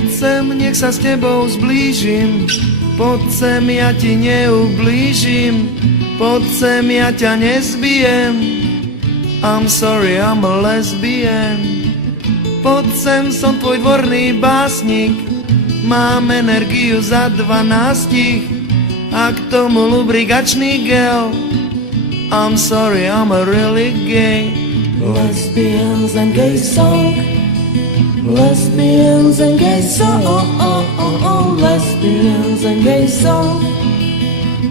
Poď sem, nech sa s tebou zblížim, poď sem, ja ti neublížim, poď sem, ja ťa nezbijem. I'm sorry, I'm a lesbian. Poď sem, som tvoj dvorný básnik, mám energiu za 12 a k tomu lubrikačný gel. I'm sorry, I'm a really gay. Lesbians and gay song, lesbians and gay song, lesbians and gay song,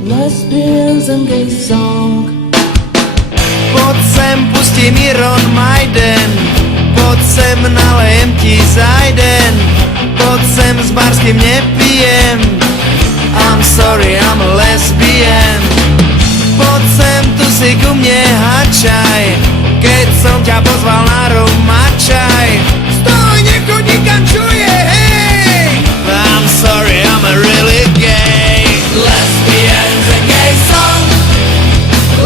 lesbians and gay song. Poď sem, pustím Iron Maiden, poď sem, nalejem ti zajden, poď sem, s barským nepijem. I'm sorry, I'm a lesbian. Poď sem, tu si ku mne hačaj, keď som ťa pozval na rumačaj. Stoj, nechoď nikam, čuje, hej! I'm sorry, I'm a really gay. Lesbians and gay song,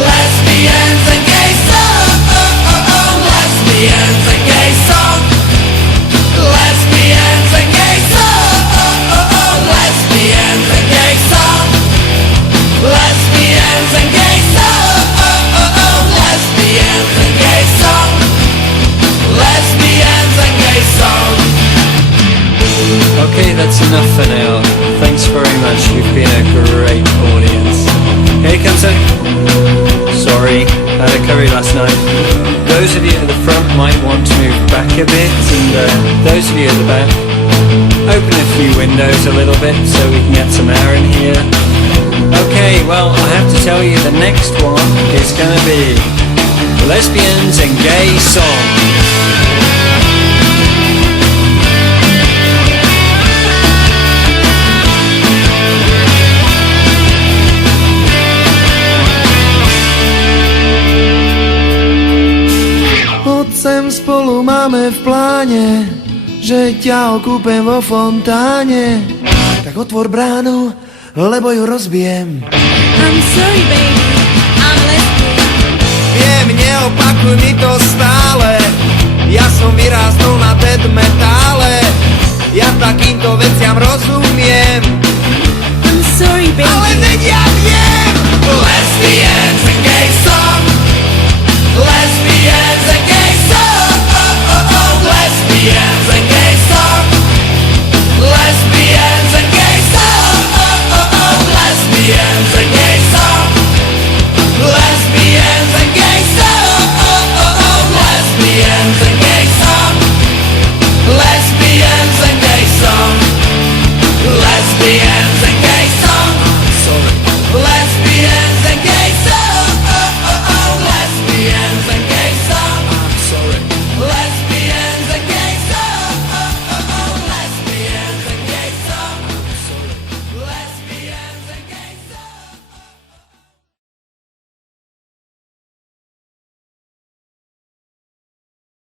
lesbians and gay song, lesbians and gay song, lesbians and gay song, lesbians and gay song, lesbians and gay song, lesbians and gay song, lesbians and gay song. Okay, that's enough for now. Thanks very much, you've been a great audience. Here comes a... Sorry, had a curry last night. Those of you at the front might want to move back a bit, and those of you at the back, open a few windows a little bit so we can get some air in here. Okay, well, I have to tell you the next one is gonna be Lesbians and Gay Song. Sem spolu máme v pláne, že ťa okúpem vo fontáne. Tak otvor bránu, lebo ju rozbijem. I'm sorry, baby, I'm lesbian. Viem, neopakuj mi to stále, ja som vyrástol na death metále.